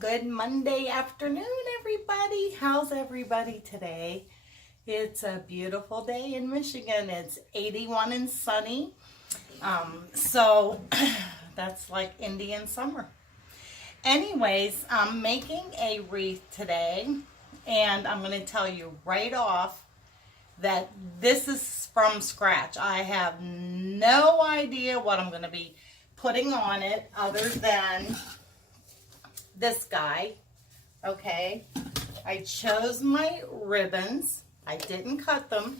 Good Monday afternoon, everybody. How's everybody today? It's a beautiful day in Michigan. It's 81 and sunny. So that's like Indian summer. Anyways, I'm making a wreath today, and I'm going to tell you right off that this is from scratch. I have no idea what I'm going to be putting on it other than this guy. Okay, I chose my ribbons. I didn't cut them.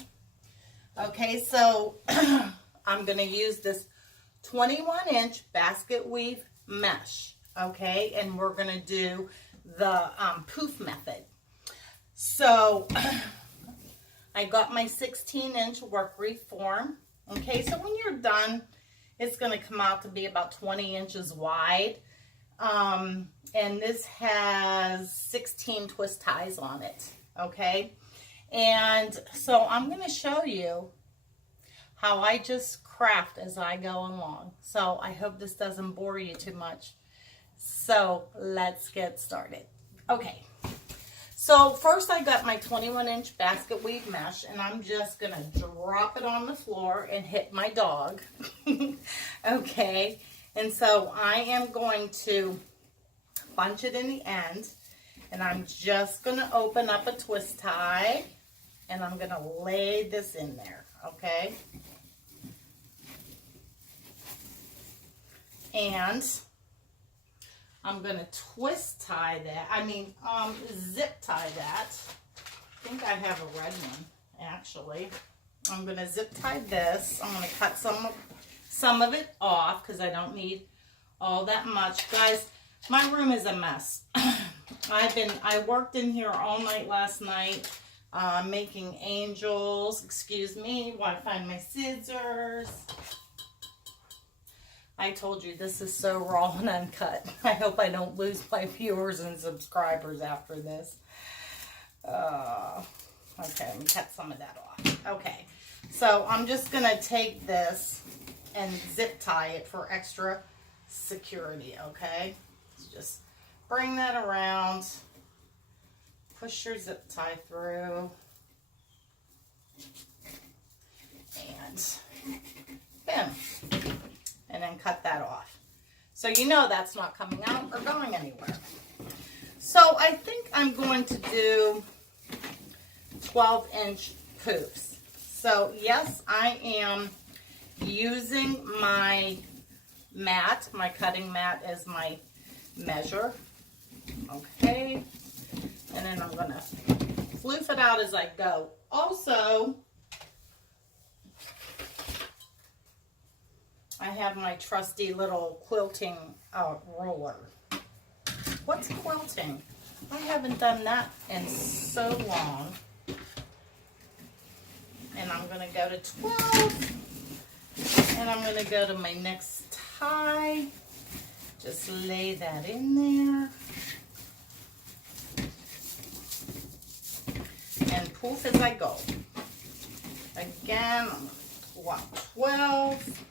Okay, so I'm going to use this 21-inch basket weave mesh. Okay, and we're going to do the poof method. So I got my 16-inch work wreath form. Okay, so when you're done, it's going to come out to be about 20 inches wide. And this has 16 twist ties on it. Okay, and so I'm going to show you how I just craft as I go along. So I hope this doesn't bore you too much. So let's get started. Okay, so first I got my 21-inch basket weave mesh, and I'm just going to drop it on the floor and hit my dog. Okay, and so I am going to bunch it in the end, and I'm just going to open up a twist tie, and I'm going to lay this in there. Okay, and I'm going to twist tie that, zip tie that. I think I have a red one, actually. I'm going to zip tie this. I'm going to cut some of it off because I don't need all that much. Guys, my room is a mess. I worked in here all night last night, making angels. Excuse me while I find my scissors. I told you this is so raw and uncut. I hope I don't lose my viewers and subscribers after this. Okay, let me cut some of that off. Okay, so I'm just going to take this and zip tie it for extra security, okay? So just bring that around, push your zip tie through, and boom. And then cut that off. So you know that's not coming out or going anywhere. So I think I'm going to do 12-inch poofs. So yes, I am using my mat, my cutting mat as my measure. Okay. And then I'm going to floof it out as I go. Also, I have my trusty little quilting ruler. What's quilting? I haven't done that in so long. And I'm going to go to 12. And I'm going to go to my next tie. Just lay that in there. And poof as I go. Again, I'm going to go up 12.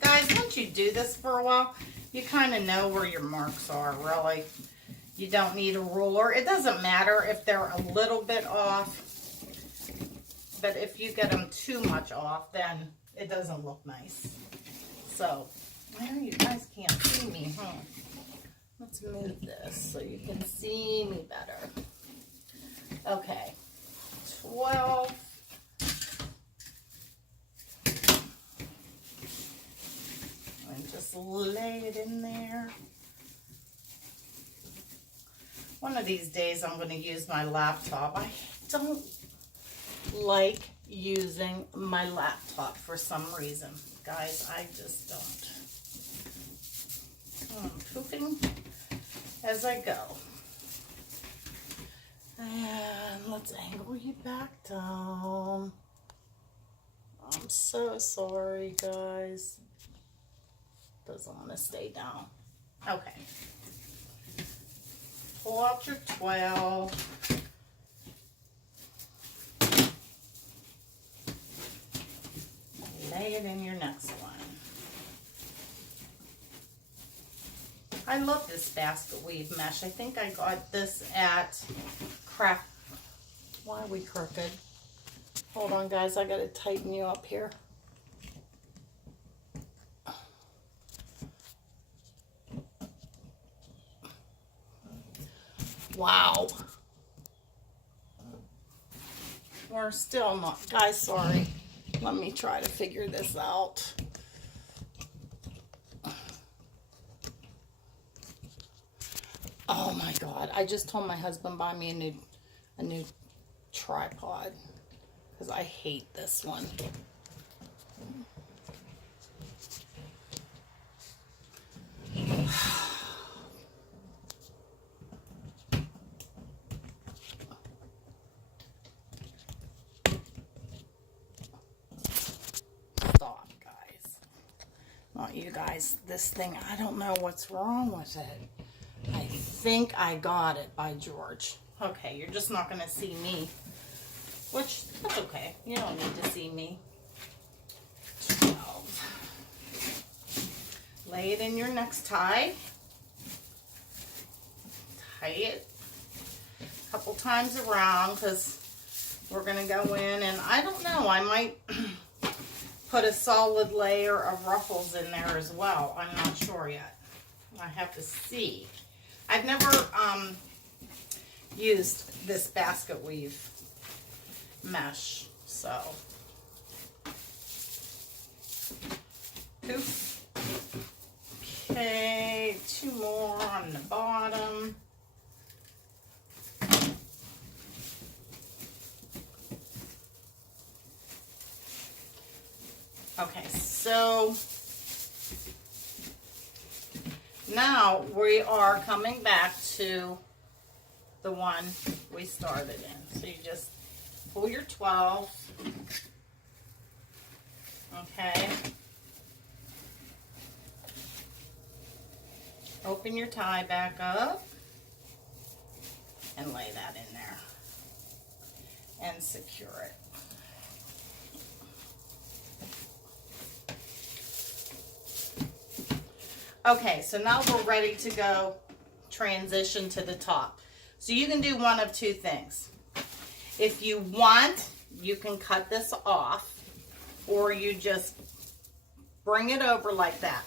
Guys, once you do this for a while, you kind of know where your marks are, really. You don't need a ruler. It doesn't matter if they're a little bit off, but if you get them too much off, then it doesn't look nice. So, well, you guys can't see me, huh? Let's move this so you can see me better. Okay, 12. Just lay it in there. One of these days I'm going to use my laptop. I don't like using my laptop for some reason. Guys, I just don't. I'm poofing as I go. And let's angle you back down. I'm so sorry, guys. Doesn't want to stay down. Okay. Pull out your 12. Lay it in your next one. I love this basket weave mesh. I think I got this at Craft. Why are we crooked? Hold on, guys. I got to tighten you up here. Wow. We're still not. Guys, sorry. Let me try to figure this out. Oh my God. I just told my husband buy me a new tripod because I hate this one. Stop, guys. Not you guys. This thing, I don't know what's wrong with it. I think I got it, by George. Okay, you're just not going to see me. Which, that's okay. You don't need to see me. 12. Lay it in your next tie. Tie it a couple times around because we're going to go in, and I don't know, I might put a solid layer of ruffles in there as well. I'm not sure yet. I have to see. I've never used this basket weave mesh, so poof. Okay, 2 more on the bottom. Okay, so now we are coming back to the one we started in. So you just pull your 12, okay, open your tie back up and lay that in there and secure it. Okay, so now we're ready to go transition to the top. So you can do one of 2 things. If you want, you can cut this off, or you just bring it over like that.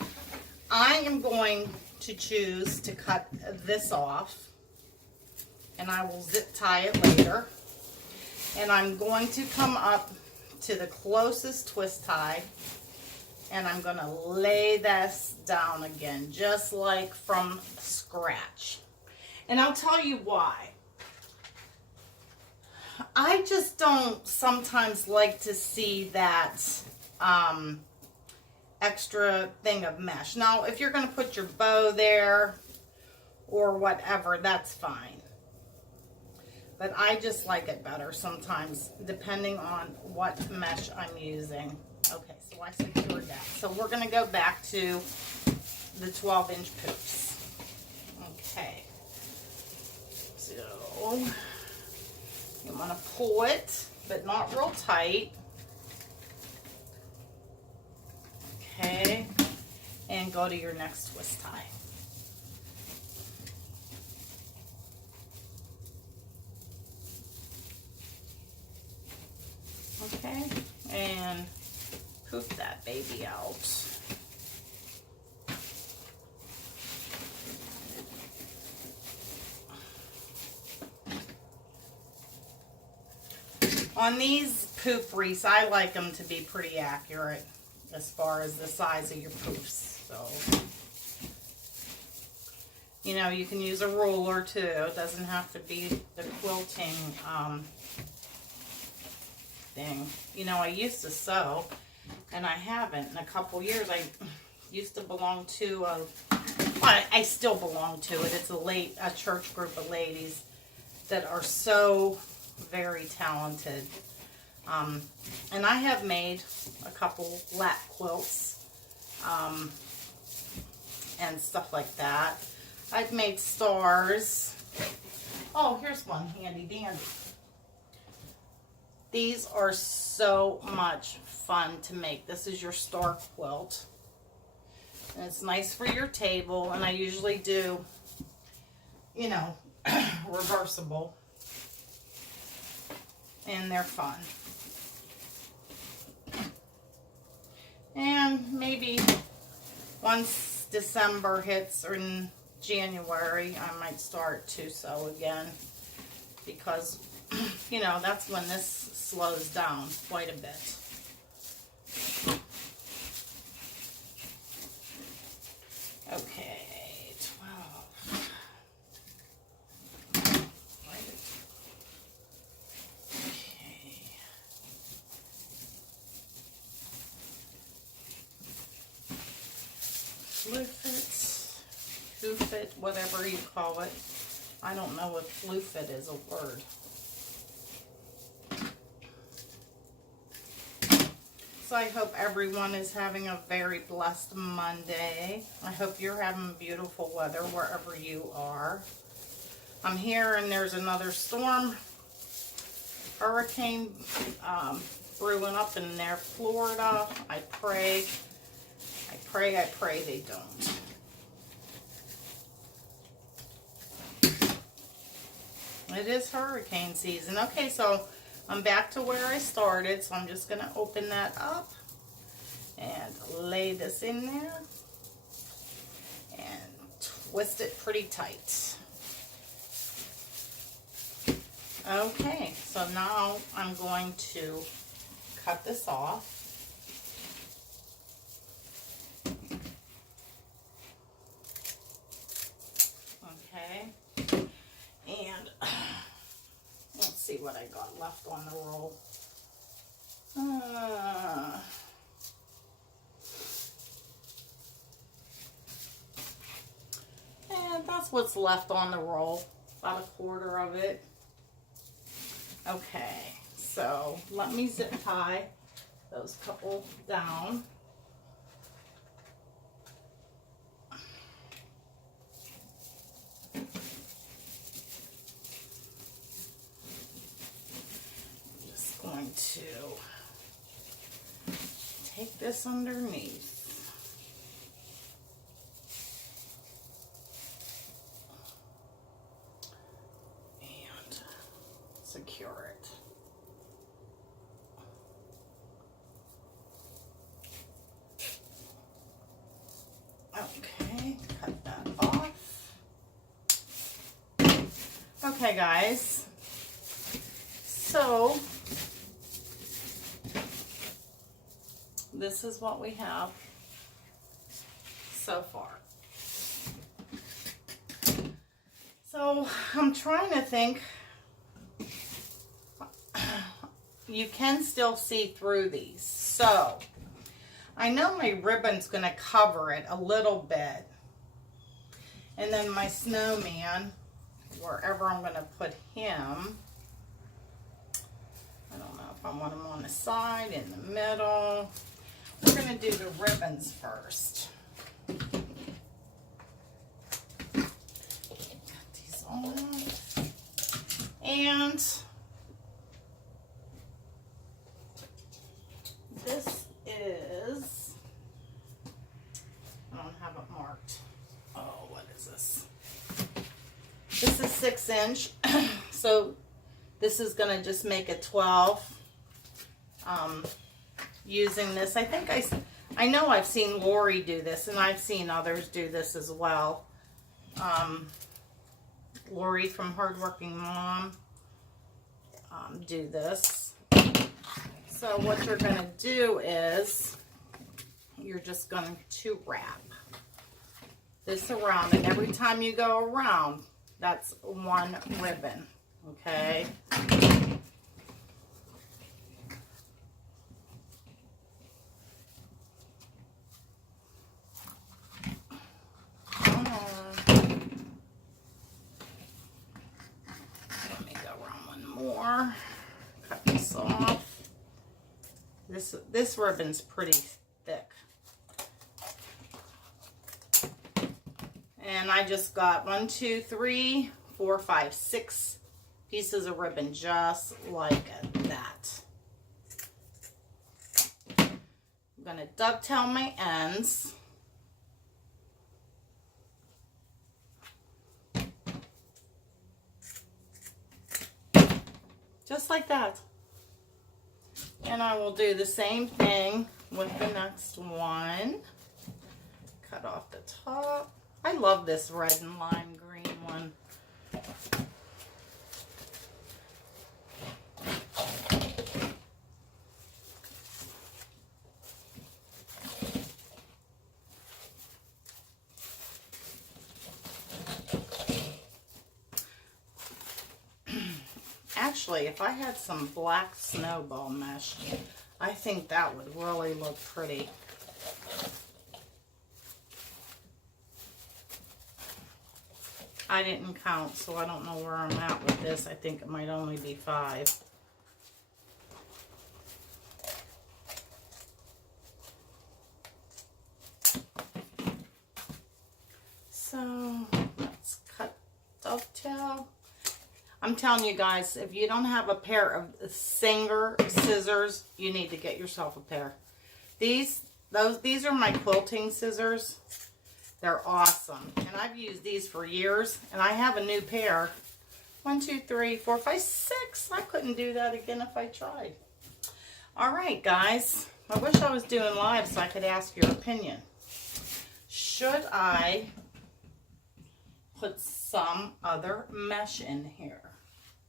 I am going to choose to cut this off, and I will zip tie it later. And I'm going to come up to the closest twist tie, and I'm going to lay this down again, just like from scratch. And I'll tell you why. I just don't sometimes like to see that extra thing of mesh. Now, if you're going to put your bow there or whatever, that's fine. But I just like it better sometimes, depending on what mesh I'm using. Okay, so I secured that. So we're going to go back to the 12-inch poops. Okay. So you want to pull it, but not real tight. Okay. And go to your next twist tie. Okay. And poof that baby out. On these poop wreaths, I like them to be pretty accurate as far as the size of your poofs. So, you know, you can use a ruler too. It doesn't have to be the quilting thing. You know, I used to sew, and I haven't in a couple years. I used to belong to I still belong to it. It's a church group of ladies that are so very talented. And I have made a couple lap quilts and stuff like that. I've made stars. Oh, here's one handy dandy. These are so much fun to make. This is your star quilt. And it's nice for your table, and I usually do, you know, reversible. And they're fun. And maybe once December hits or in January, I might start to sew again, because, you know, that's when this slows down quite a bit. Okay, 12. Right. Okay. Floof it, hoof it, whatever you call it. I don't know if floof it is a word. So I hope everyone is having a very blessed Monday. I hope you're having beautiful weather wherever you are. I'm here and there's another storm, hurricane brewing up in there, Florida. I pray they don't. It is hurricane season. Okay, so I'm back to where I started, so I'm just going to open that up and lay this in there and twist it pretty tight. Okay, so now I'm going to cut this off. Okay, and let's see what I got left on the roll. And that's what's left on the roll, about a quarter of it. Okay, so let me zip tie those couple down. Going to take this underneath and secure it. Okay, cut that off. Okay, guys, so this is what we have so far. So I'm trying to think. You can still see through these. So I know my ribbon's going to cover it a little bit. And then my snowman, wherever I'm going to put him, I don't know if I want him on the side, in the middle. We're going to do the ribbons first. Cut these off. And this is, I don't have it marked. Oh, what is this? This is 6-inch. So this is going to just make a 12. Using this, I think I know I've seen Lori do this, and I've seen others do this as well. Lori from Hardworking Mom do this. So what you're going to do is you're just going to wrap this around, and every time you go around, that's one ribbon. Okay. Cut this off. This ribbon's pretty thick. And I just got 1, 2, 3, 4, 5, 6 pieces of ribbon just like that. I'm going to dovetail my ends. just like that. And I will do the same thing with the next one. Cut off the top. I love this red and lime green one. Actually, if I had some black snowball mesh, I think that would really look pretty. I didn't count, so I don't know where I'm at with this. I think it might only be 5. So let's cut dovetail. I'm telling you guys, if you don't have a pair of Singer scissors, you need to get yourself a pair. These are my quilting scissors. They're awesome. And I've used these for years. And I have a new pair. 1, 2, 3, 4, 5, 6. I couldn't do that again if I tried. All right, guys. I wish I was doing live so I could ask your opinion. Should I put some other mesh in here?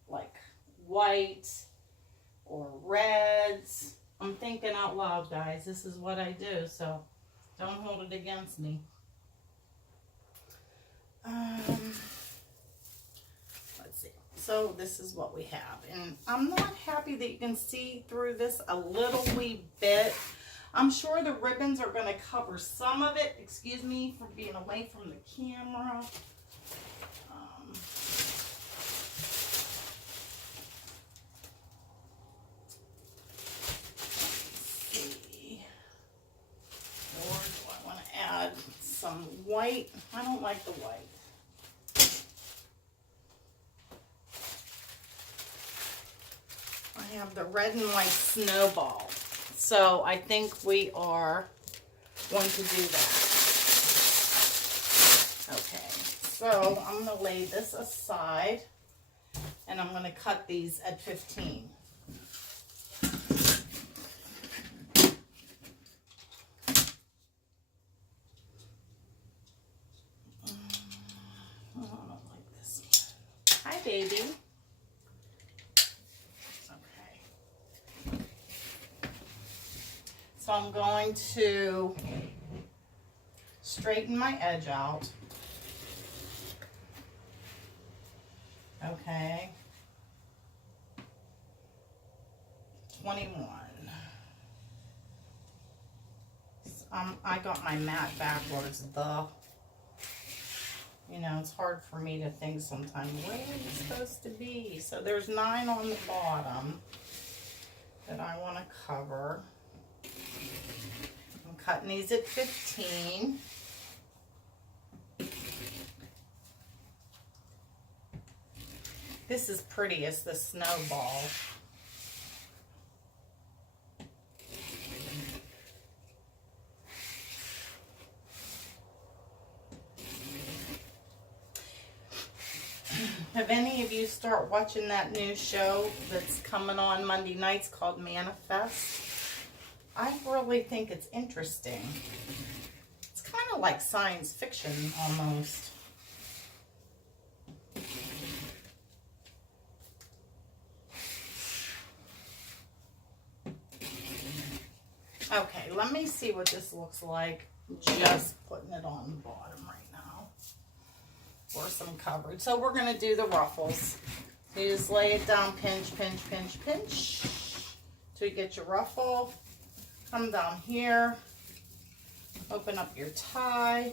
Like white or reds? I'm thinking out loud, guys. This is what I do, so don't hold it against me. Let's see. So this is what we have. And I'm not happy that you can see through this a little wee bit. I'm sure the ribbons are going to cover some of it. Excuse me for being away from the camera. Some white. I don't like the white. I have the red and white snowball. So I think we are going to do that. Okay, so I'm going to lay this aside and I'm going to cut these at 15. Baby. Okay. So I'm going to straighten my edge out. Okay. 21. I got my mat backwards, though. You know, it's hard for me to think sometimes where it's supposed to be. So there's 9 on the bottom that I want to cover. I'm cutting these at 15. This is pretty as the snowball. Have any of you start watching that new show that's coming on Monday nights called Manifest? I really think it's interesting. It's kind of like science fiction almost. Okay, let me see what this looks like. Just putting it on the bottom right now. For some coverage. So we're going to do the ruffles. You just lay it down, pinch, pinch, pinch, pinch, till you get your ruffle. Come down here, open up your tie,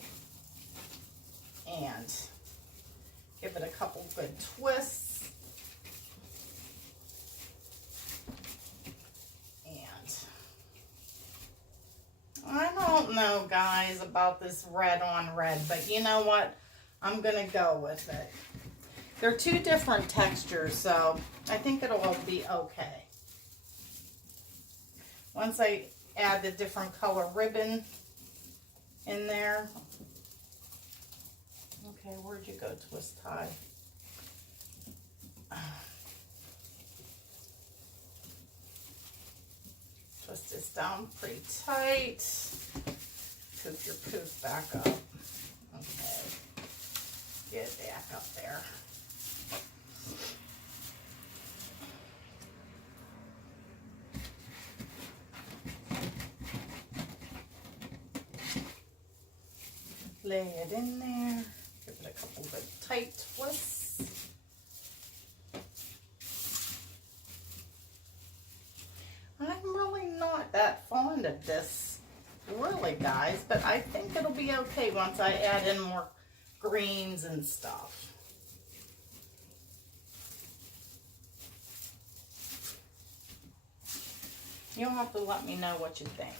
and give it a couple good twists. And I don't know, guys, about this red on red, but you know what? I'm going to go with it. They're 2 different textures, so I think it'll be okay. Once I add the different color ribbon in there. Okay, where'd you go, twist tie? Twist this down pretty tight. Poof your poof back up. Okay. Get it back up there. Lay it in there. Give it a couple good tight twists. I'm really not that fond of this, really, guys, but I think it'll be okay once I add in more greens and stuff. You'll have to let me know what you think.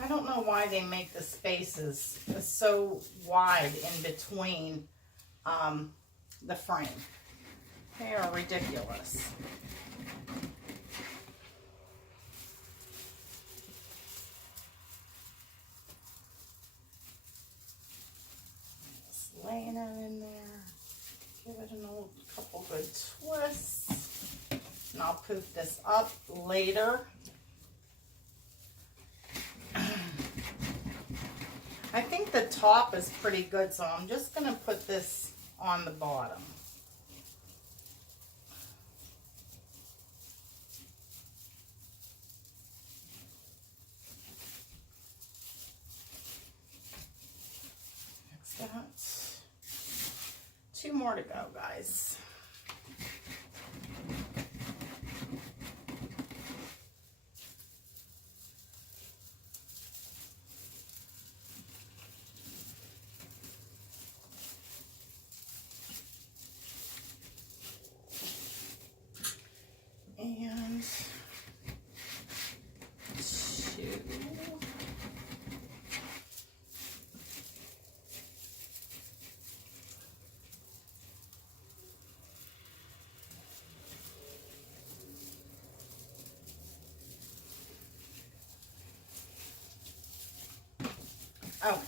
I don't know why they make the spaces so wide in between the frame. They are ridiculous. Just laying it in there. Give it a couple good twists. And I'll poof this up later. I think the top is pretty good, so I'm just going to put this on the bottom. Next that. 2 more to go, guys. And 2. Okay.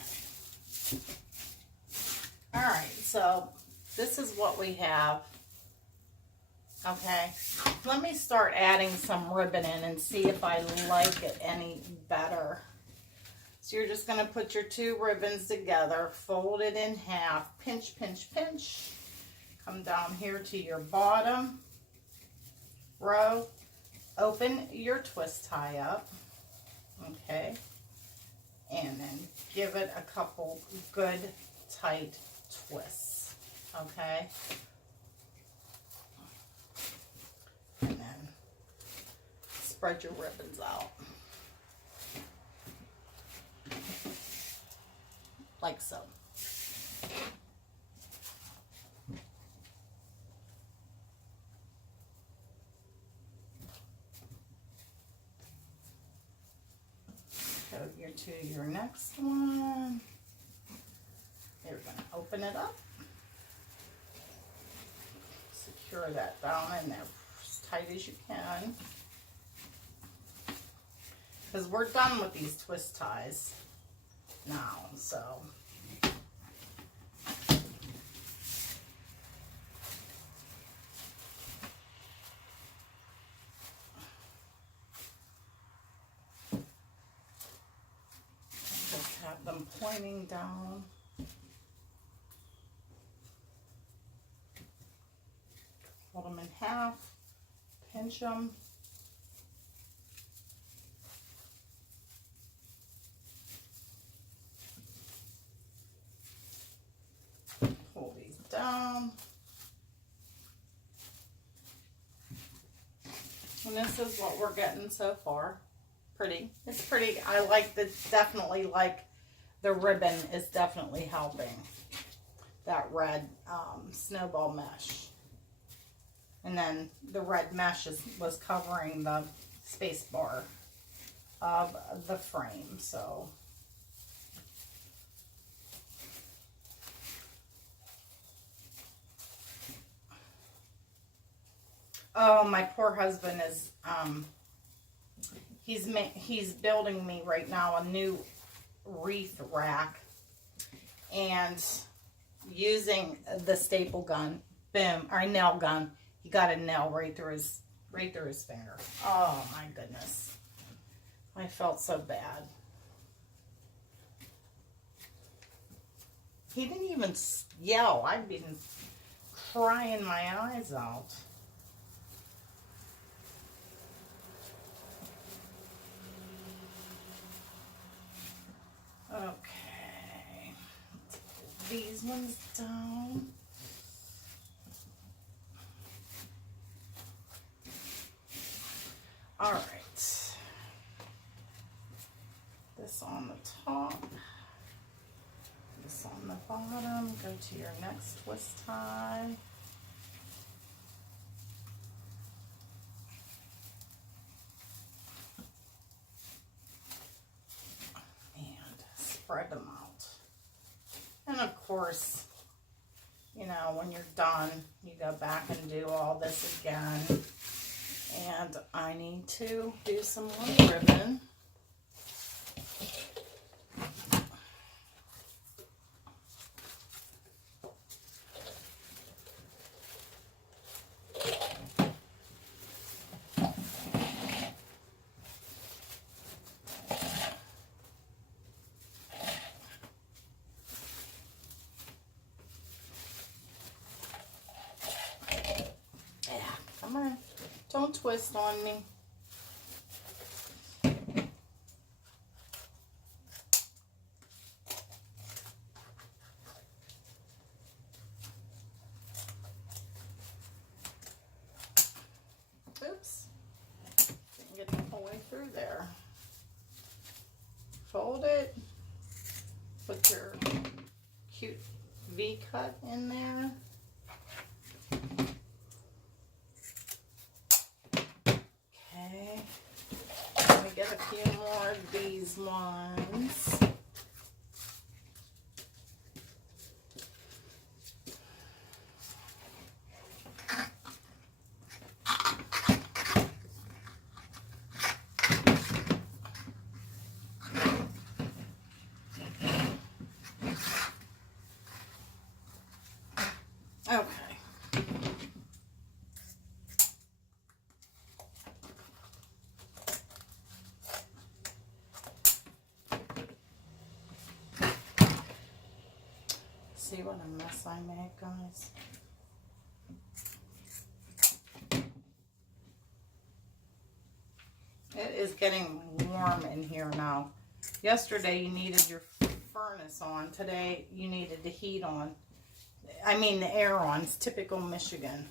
All right, so this is what we have. Okay, let me start adding some ribbon in and see if I like it any better. So you're just going to put your 2 ribbons together, fold it in half, pinch, pinch, pinch. Come down here to your bottom row, open your twist tie up, okay, and then give it a couple good tight twists, okay. And then spread your ribbons out. Like so. Go to your next one. You're going to open it up. Secure that down in there as tight as you can. Because we're done with these twist ties now, so. Just have them pointing down. Fold them in half, pinch them. Pull these down. And this is what we're getting so far. Pretty. It's pretty. I like the, definitely like the ribbon is definitely helping. That red snowball mesh. And then the red mesh was covering the space bar of the frame. So oh, my poor husband is he's building me right now a new wreath rack, and using the staple gun, boom, or nail gun, he got a nail right through his finger. Oh my goodness, I felt so bad. He didn't even yell. I'd been crying my eyes out. Okay, let's put these ones down. All right, this on the top, this on the bottom. Go to your next twist tie. Spread them out. And of course, you know, when you're done, you go back and do all this again. And I need to do some more ribbon. Come on, don't twist on me. Oops, didn't get the whole way through there. Fold it, put your cute V cut in there. Get a few more of these ones. Okay. See what a mess I made, guys. It is getting warm in here now. Yesterday you needed your furnace on. Today you needed the heat on. I mean the air on. It's typical Michigan.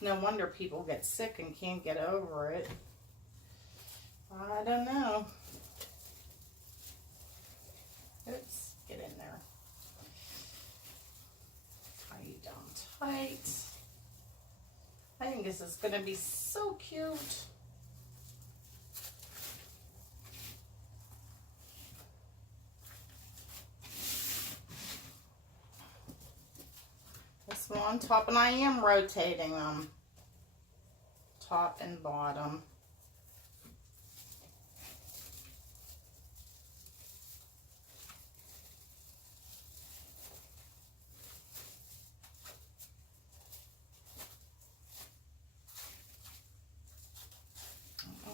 No wonder people get sick and can't get over it. I don't know. Oops, get in there. Tie you down tight. I think this is going to be so cute. This one on top, and I am rotating them, top and bottom.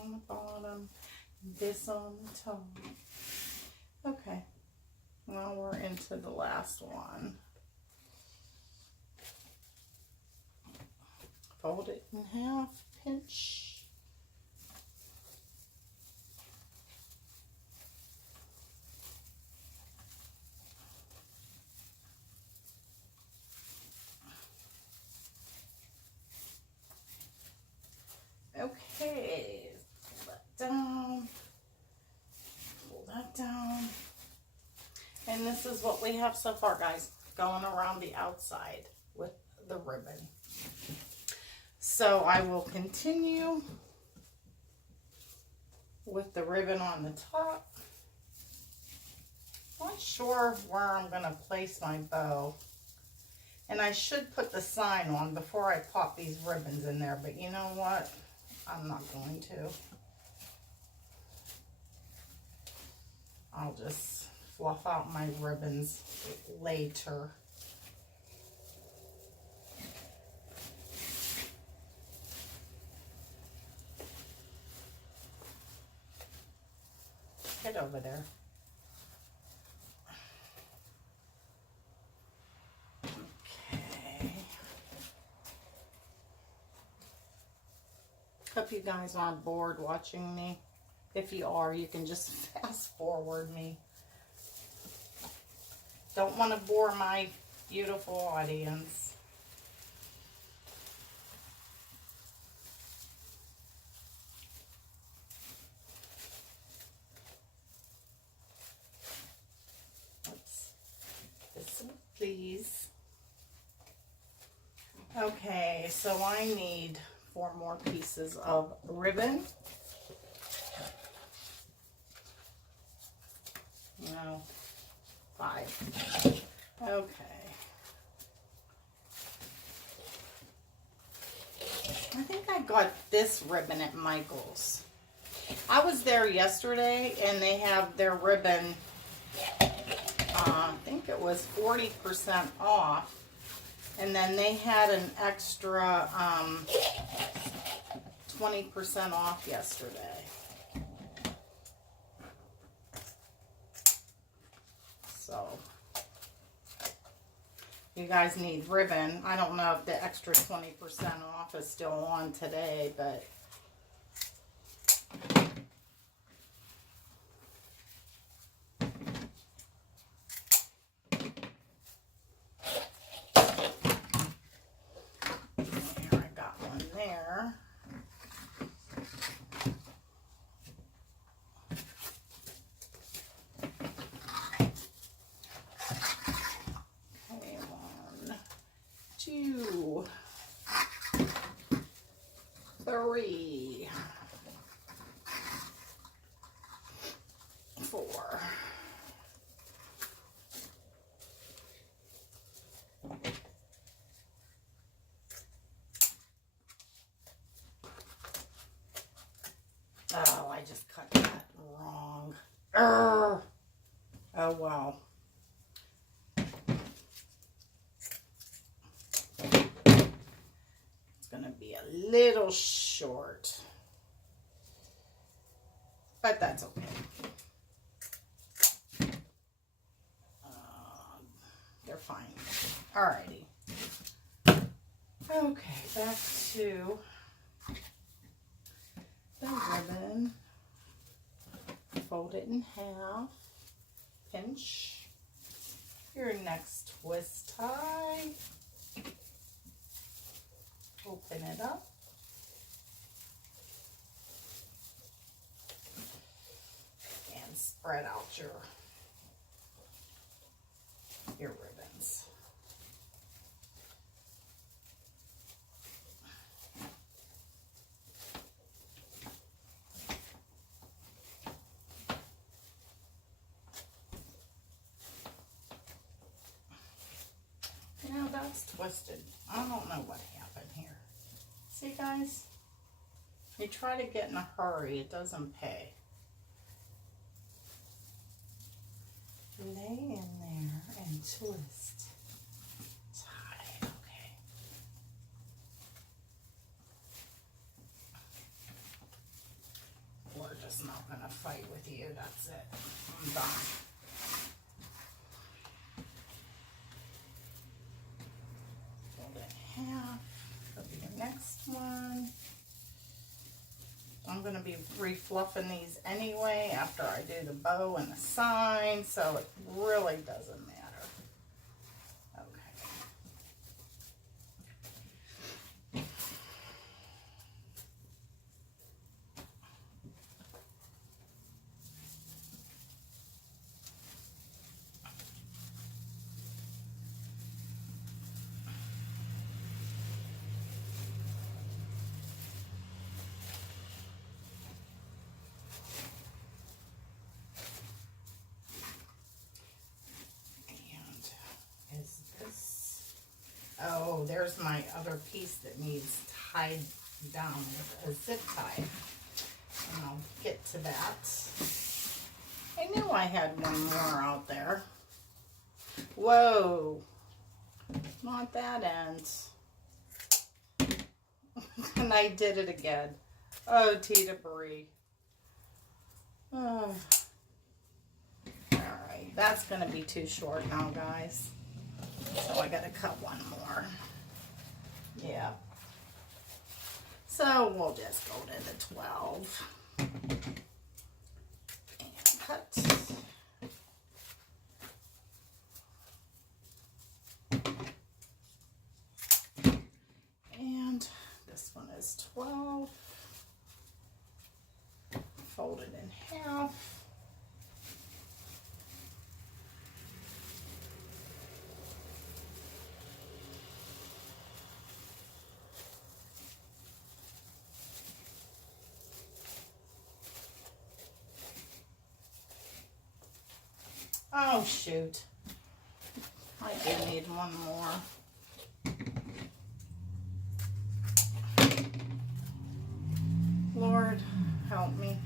On the bottom, this on the top. Okay, well, we're into the last one. Fold it in half, pinch. Okay, pull that down, pull that down. And this is what we have so far, guys, going around the outside with the ribbon. So I will continue with the ribbon on the top. Not sure where I'm going to place my bow. And I should put the sign on before I pop these ribbons in there, but you know what? I'm not going to. I'll just fluff out my ribbons later. Get over there. Okay. Hope you guys aren't bored watching me. If you are, you can just fast forward me. Don't want to bore my beautiful audience. Please. Okay, so I need 4 more pieces of ribbon. No, 5. Okay. I think I got this ribbon at Michael's. I was there yesterday and they have their ribbon, I think it was 40% off, and then they had an extra 20% off yesterday. So, you guys need ribbon. I don't know if the extra 20% off is still on today, but two, 3, 4. Oh, I just cut that wrong. Urgh. Oh, well. It's going to be a little short. But that's okay. They're fine. Alrighty. Okay, back to the ribbon. Fold it in half. Pinch your next twist tie. Open it up. And spread out your ribbons. Now that's twisted. I don't know what happened here. See, guys? You try to get in a hurry, it doesn't pay. Lay in there and twist. Tie. Okay. We're just not going to fight with you. That's it. I'm done. Fold it in half. Go to your next one. I'm going to be refluffing these anyway after I do the bow and the sign, so it really doesn't matter. Okay. Oh, there's my other piece that needs tied down with a zip tie. And I'll get to that. I knew I had one more out there. Whoa. Not that end. And I did it again. Oh, Tita Marie. Oh. Alright, that's going to be too short now, guys. So I got to cut one more. Yeah. So we'll just go to the 12. And cut. And this one is 12. Fold it in half. Oh, shoot. I do need one more. Lord, help me.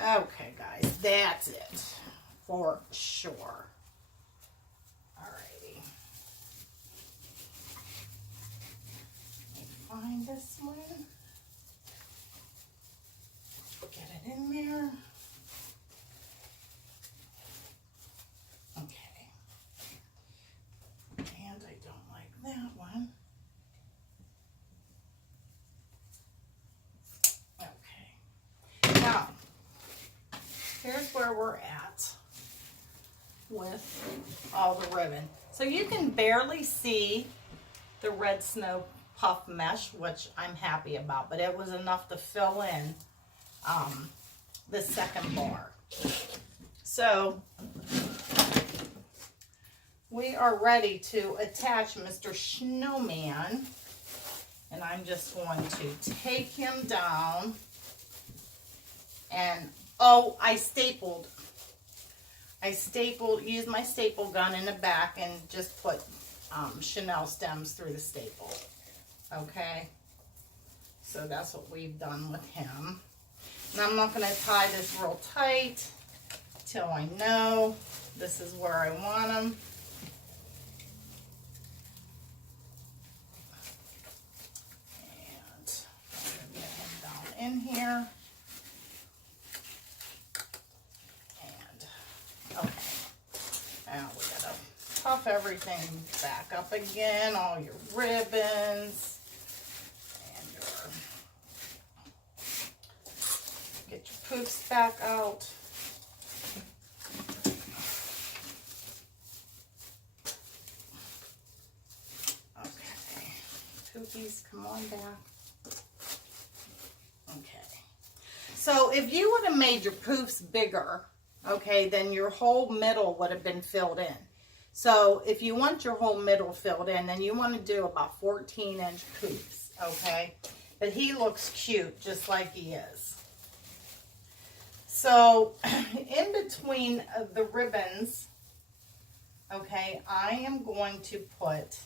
Okay, guys, that's it for sure. Alrighty. Let me find this one. Get it in there. Okay. And I don't like that one. Okay. Now, here's where we're at with all the ribbon. So you can barely see the red snow puff mesh, which I'm happy about, but it was enough to fill in the second bar. So we are ready to attach Mr. Snowman, and I'm just going to take him down and I used my staple gun in the back and just put Chanel stems through the staple. Okay, so that's what we've done with him. And I'm not going to tie this real tight till I know this is where I want him. And I'm going to get him down in here. And, okay. Now we got to puff everything back up again, all your ribbons. Get your poofs back out. Okay. Poofies, come on back. Okay. So if you would have made your poofs bigger, okay, then your whole middle would have been filled in. So if you want your whole middle filled in, then you want to do about 14-inch poofs, okay? But he looks cute just like he is. So, in between the ribbons, okay, I am going to put